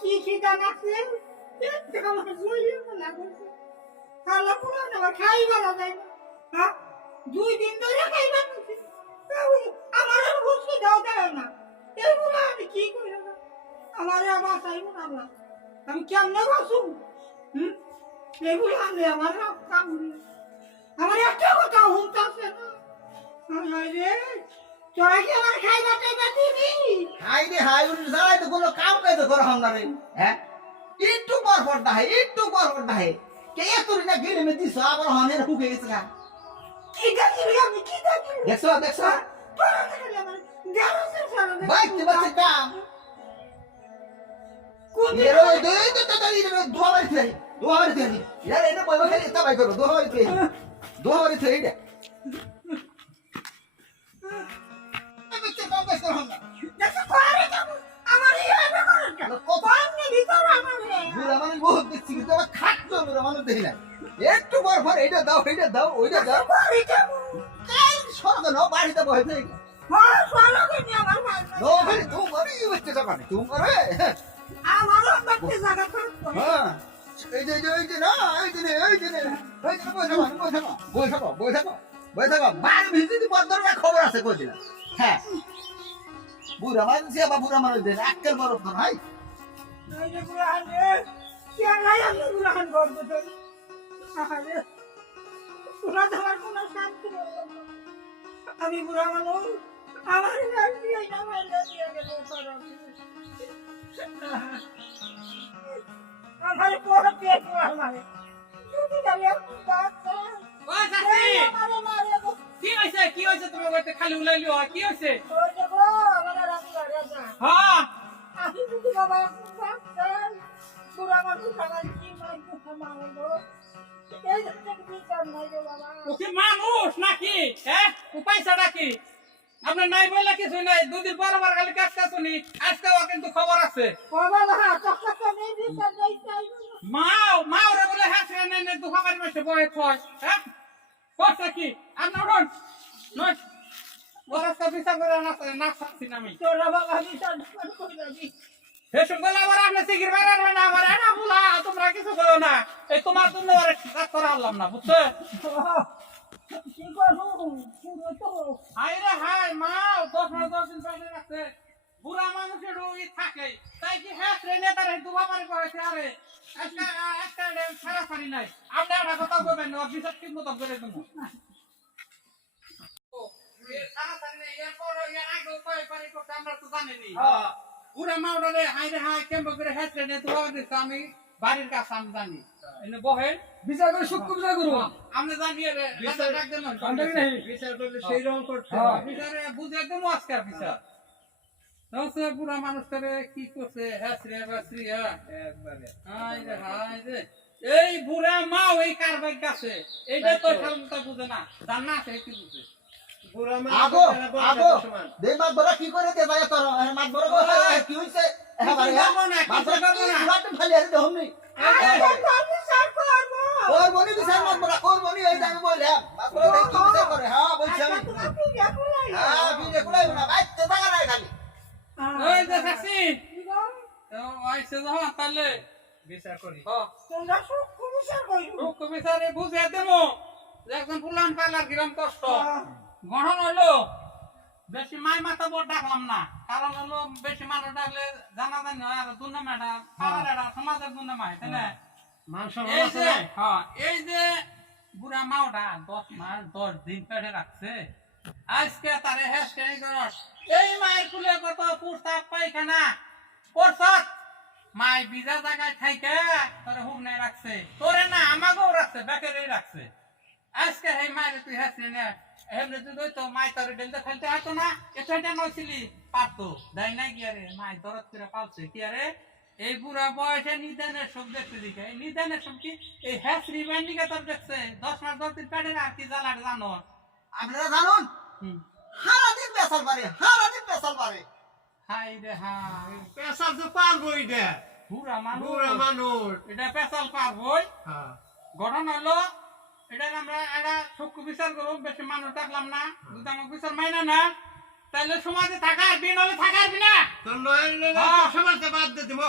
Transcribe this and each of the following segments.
কি খিদা লাগছে পেট থেকে আমার জ্বলিয়ে লাগছে খালা পুরো আমার খাইবার যায় না হ্যাঁ 2 দিন ধরে খাইবার নিছি আমার আর বুঝতে দাও দেয় না এগুলো আমি কি করি আমার আবার চাইবো না আল্লাহ আমি কেমনে বাসু এগুলো আমি আমার কাম আমার একটা কথা হুমতাছে না আরে তোরা কি আমার খাইবার টাইবা দিবি হাই রে হাই উনি যাই তো কোনো কাম কাজ করে হাম না রে হ্যাঁ একটু পর পর দাহে কে তোর না গেলে মে দিছ আবার হনে হুকে গেছে না কি দাদিবি আমি কি দাদিবি দেখছো তোরা দেখলে আমার দেরসে সারা বাইতে বাসে কাম কোন এরো দই তো দোহারি থেকে ইয়ার এনে বইবা খালি তা বাই করো দোহারি থেকে এটা আমি তো কাম কাজ করে হাম না দেখো করে যাব আমার ইয়া না করে কেন কোপানি ভিতর আমার বুড়া মানে বহুত দেখছি কিন্তু আমার খাচ্ছ বুড়া মানে দেখি না একটু পর পর এটা দাও ওইটা দাও করে যাব কাই সরগ নাও বাড়িতে বসে হ্যাঁ সরগে নি আমার ভাই নো ভাই তুমি হচ্ছে জানি তুমি করে আমারও একটা জায়গা থাকতো হ্যাঁ এই যে না বই থাকো বার ভিজিটি বদর না খবর আছে কই দিলা হ্যাঁ বুড়া মানুষ বা বুড়া মানুষ দেন আক্কেল বরফ না ভাই এই যে পুরো আরে কি নাই আমি পুরো হান করব তো আরে পুরো ধর কোন শান্তি নেই আমি পুরো মানুষ আমার গাল দিয়ে না মাইলা দিয়ে গেল সরব আমার পোড়া পেট আমারে যদি গালি আপনি বাচ্চা ও চাচি আমারে মারে গো কি হইছে তোমার বাড়িতে খালি উলাইলো কি হইছে ওই যে গো আমার রাস্তা রাজা হ্যাঁ আমি যদি বাবা বাচ্চা পুরা মানুষ আমার কি মাই কথা মারে গো এই যে কি কাম নাই গো বাবা ওকে মানুষ নাকি হ্যাঁ ও পয়সা নাকি আপনার নাই বললা কিছু নাই দুদিন পর খালি কাজ শুনি আজকেও কিন্তু খবর আছে বাবা বাবা চক্কা তো নেই বিচার যাই চাই মাও রে বলে হাসে নেই দুঃখ বাড়ি বসে বয়ে ছয় হ্যাঁ করছে কি আপনার নয় বরসটা বিচার করে না থাকছি না আমি তোরা বাবা বিচার করে যাবি হেসুন বলে আবার আপনি সিগির বাইরে না আমার না বলা তোমরা কিছু করো না এই তোমার জন্য আর কাজ করা আনলাম না বুঝছো কি করবো পুরো তো হাই রে হাই মাও 10 দিন পরে রাখছে বুড়া মানুষের ওই থাকে তাই কি হ্যাঁ ট্রেনে তার দুবাবারে করেছে আরে একটা সারা সারি নাই আপনি একটা কথা বলবেন না অফিসার ঠিক মতো করে দেবো সারা সারি নাই এরপর এর আগে উপায় পারি করতে আমরা তো জানিনি বুড়া মাওডালে হাই রে হাই কেমন করে হ্যাঁ ট্রেনে দুবাবার দিচ্ছে আমি বাড়ির কাছে আমি জানি এনে বহে বিচার করে সূক্ষ্ম বিচার করব আমরা জানি রে বিচার ডাক দেন কন্টাক্ট নাই বিচার করলে সেই রকম করতে বিচারে বুঝে দেবো আজকে বিচার নমস্তে বুড়া মানুষটারে কি করছে হ্যাঁ বাসরি একবারে হাই রে এই বুড়া মা ওই কারবাই কাছে এইটা তো ঠালমতা বুঝে না জান না সে কি বুঝে বুড়া মা আগো দে মাত বড় কি করে দে ভাই তোর মাত বড় কি হইছে হ্যাঁ ভাই মাত বড় উড়াতে খালি আছে দেহম নেই ওর বনি বিচার মাত বড় ওর বনি এই আমি বললাম মাত বড় কি বিচার করে হ্যাঁ বলছি আমি হ্যাঁ বিলে কুলাই না ভাই তো টাকা নাই খালি ওই যে শাসি তো আইছে যখন তাহলে বিচার করি হ্যাঁ তোমরা সূক্ষ্ম বিচার কইরো রুক বিচারে বুঝে দেবো একজন পুলান পালার কিরম কষ্ট গঠন হলো বেশি মাই মাথা বড় ডাকলাম না কারণ হলো বেশি মানুষ ডাকলে জানা জানি হয় আর দুর্নামাটা পাড়াটা সমাজের দুর্নামায় তাই না এই যে বুড়া মাওটা 10 মাস 10 দিন পেটে রাখছে আজকে তারে হেসকে এই মায়ের কুলে কত প্রস্তাব পায়খানা প্রসাদ মাই বিজা জায়গায় থাইকে তোরে হুমনে রাখছে তোরে না আমাকেও রাখছে বেকেরে রাখছে আজকে এই মায়ের তুই হেসে নে এমনি তুই তো মাই তোরে ডেলতে ফেলতে হতো না এটা নইছিলি পারতো দেয় না কি আরে মাই দরদ করে পালছে কি আরে এই বুড়া বয়সে নিদানের সব দেখতে দিকে এই নিদানের সব কি এই হেসরি ব্যান্ডিকে তোর দেখছে 10 মাস 10 দিন পেটে আর কি জ্বালাটা জানো আপনারা জানুন সারা দিন পেশাল পারে হাই রে হাই পেশাল তো পারবই দে বুড়া মানুষ এটা পেশাল পারবই হ্যাঁ গঠন হলো এটা আমরা এটা সূক্ষ্ম বিচার করব বেশি মানুষ ডাকলাম না যদি আমাকে বিচার মাইনা না তাহলে সমাজে থাকার বিন হলে থাকার বিনা তো নইলে সমাজকে বাদ দে দিব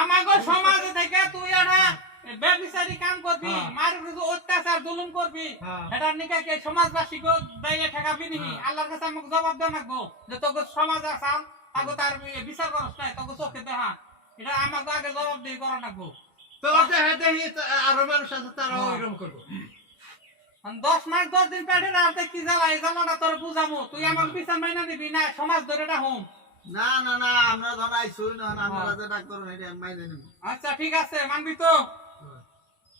আমাগো সমাজে থেকে তুই একটা ব্যভিচারী কাম করবি, হ্যাঁ। মার কিছু অত্যাচার জুলুম করবি, হ্যাঁ। এটার নিকে কে সমাজবাসী গো দাইয়ে ঠেকাবি নি? হ্যাঁ। আল্লাহর কাছে আমাকে জবাব দেন লাগবো যে তোকে সমাজ আসাম তাকে তার বিচার করস নাই, তোকে চোখে দেখা, এটা আমাকে আগে জবাব দিয়ে করা লাগবো। তো দেখে দেখি আরো মানুষ আছে তারা ওইরকম করবো। 10 মাস 10 দিন পেটে রাখতে কি জ্বালা, এই জ্বালাটা তোর বুঝামো, তুই আমাকে বিচার মাইনা দিবি না সমাজ ধরে এটা হোম। না না না আমরা ধর আইসুই না আমরা যেটা করুন এটা আমি মাইনে নিব। আচ্ছা ঠিক আছে, মানবি তো?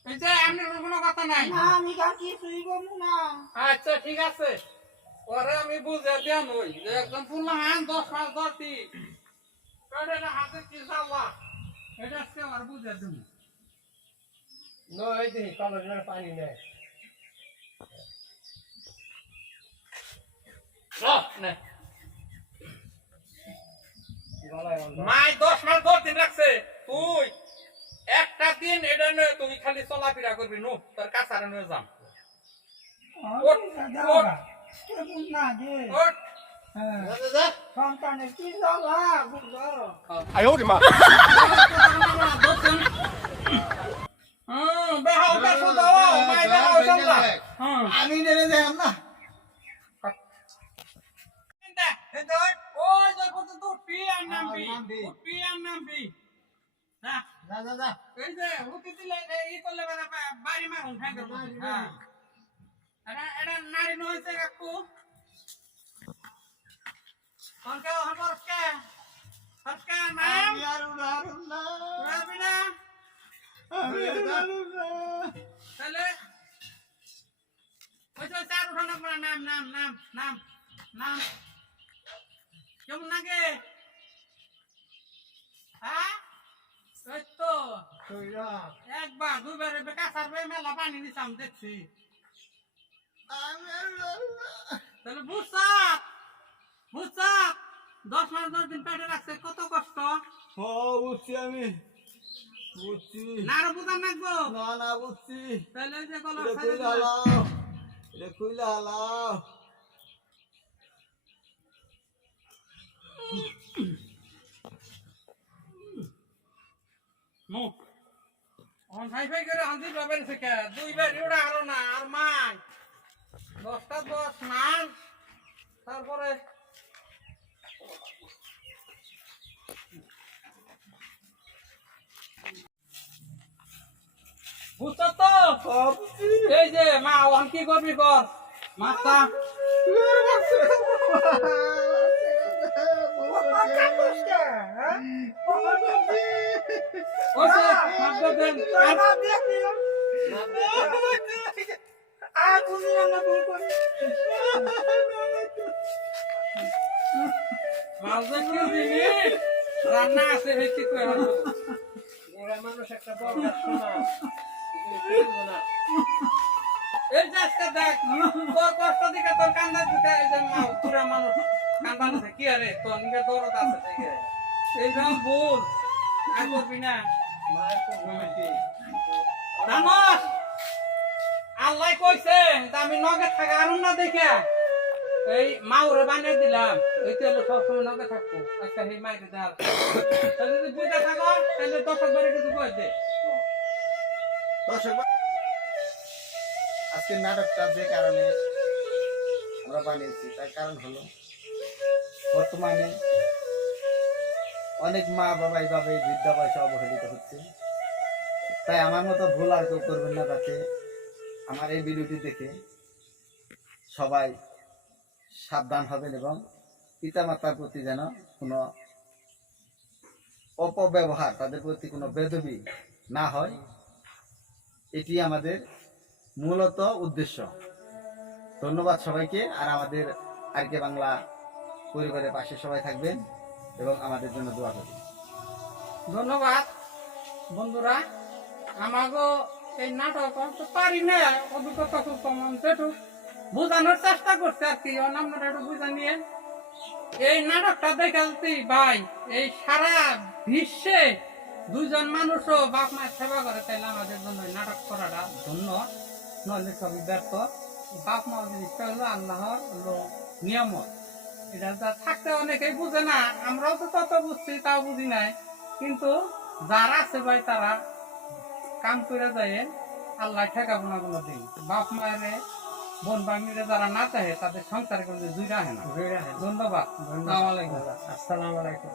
এই যে এমনি কোনো কথা নাই। না আমি কার কিছুই করবো না। আচ্ছা ঠিক আছে, পরে আমি বুঝে দেন ওই যে একদম পুরো হান 10 মাস 10 দিন পেটে হাতে কি জ্বালা, এটা আজকে আর বুঝে দেন। নয় দেখি কলের পানি নেই। মাই 10 মাস 10 দিন রাখছে, তুই একটা দিন এটা নয়, তুমি খালি চলাফেরা করবি নু, তোর কাছারে নিয়ে যাম। ওঠ, ওঠ। কেমন না যে ওঠ। হ্যাঁ, সন্তানের কি জ্বালা বুঝো। বেহাও বেশু দাও, মাই বেহাও চলবা। আমি নেমে যাই না। ওই যে পর্যন্ত উঠবি আর নামবি, নামবি। উঠবি আর নামবি। না, যা যা যা। এই যে উঠে দিলে ই করলে বাড়ি মারুন ফেঙ্গের মধ্যে। হ্যাঁ, এটা নারী নইছে কাকু। তোরকে হরকে হরকে নাম আমি আর উড়ারুম না। উড়াবি না, আমি আর উড়ারুম না। তাহলে ওই তো চার উঠানো পড়া, নাম নাম নাম নাম নাম কেমন লাগে? হ্যাঁ, ওই তো কইরা। একবার দুইবার কাছার মেলা পানি নিচাম দেখছি। আমি আর উড়ারুম না। তাহলে বুঝছাপ বুঝছাপ 10 মাস 10 দিন পেটে রাখছে, কত কষ্ট। ও বুঝছি আমি। বুঝছি। না আরো বুঝান লাগবো। না না বুঝছি। তাহলে এই যে গলা এটা ছেড়ে কইলা দিলাম। হালাও। এটা কইলা হালাও। মুখ অন হাই ফাই করে হান্দি বাবার থেকে দুইবার ইউড়া আরো না আর মাই 10টা 10 মান, তারপরে বুঝছো তো? এই যে মা ওখান কি করবি কর, মাথা কথা কইছে, হ্যাঁ? ওসে শব্দ দেন আর না দেখি। আর বুঝলাম না ভুল করি। মালদা কি দিবি, রান্না আছে বেশি করে রাখো। ওরা মানুষ একটা বড় শোনা না। এই যে আজকে দেখ তোর কষ্ট দিকে তোর কান্দা দিকে, এই যে পুরা মানুষ কান্দা দিছে কি আরে তোর নিকে দরদ আছে দেখে, এই রকম ভুল আর করবি না। মায়ের তো ঘুমেছি। জানোস আল্লাহ কইছে যে আমি নগে থাকা আর না দেখে এই মাউরে বানিয়ে দিলাম, এই তেল সবসময় নগে থাকবো, একটা সেই মাইকে দেওয়ার তাহলে যদি বুঝে থাকো তাহলে 10 বারে কিছু কয়ে দে। দর্শক আজকের নাটকটা যে কারণে আমরা বানিয়েছি তার কারণ হলো বর্তমানে অনেক মা বাবা এইভাবে বৃদ্ধা বয়সে অবহেলিত হচ্ছে। তাই আমার মতো ভুল আর কেউ করবেন না, যাতে আমার এই ভিডিওটি দেখে সবাই সাবধান হবেন এবং পিতামাতার প্রতি যেন কোনো অপব্যবহার, তাদের প্রতি কোনো বেদবি না হয়, এটি আমাদের মূলত উদ্দেশ্য। ধন্যবাদ সবাইকে। আর আমাদের আরকে বাংলা পরিবারের পাশে সবাই থাকবেন এবং আমাদের জন্য দোয়া করবেন। ধন্যবাদ বন্ধুরা, আমাগো এই নাটক তো পারি না, অভিজ্ঞতা খুব কম, একটু বোঝানোর চেষ্টা করছে আর কি, আপনারা একটু বুঝা নিয়ে এই নাটকটা দেখালতি ভাই, এই সারা বিশ্বে 2 জন মানুষও বাপ মায়ের সেবা করে, তাইলে আমাদের জন্য এই নাটক করাটা ধন্য, নইলে সবই ব্যর্থ। বাপ মা জিনিসটা হলো আল্লাহর হলো নিয়ামত, এটা যা থাকতে অনেকেই বুঝে না, আমরাও তো তত বুঝছি তাও বুঝি নাই, কিন্তু যারা আছে ভাই তারা কাম করে যায়, আল্লাহ ঠেকাবো না কোনো দিন। বাপ মায়ের বোন বাঙিরে যারা না চাহে তাদের সংসারে কোনো জুই রাখে না। ধন্যবাদ। আসসালামু আলাইকুম। আসসালামু আলাইকুম।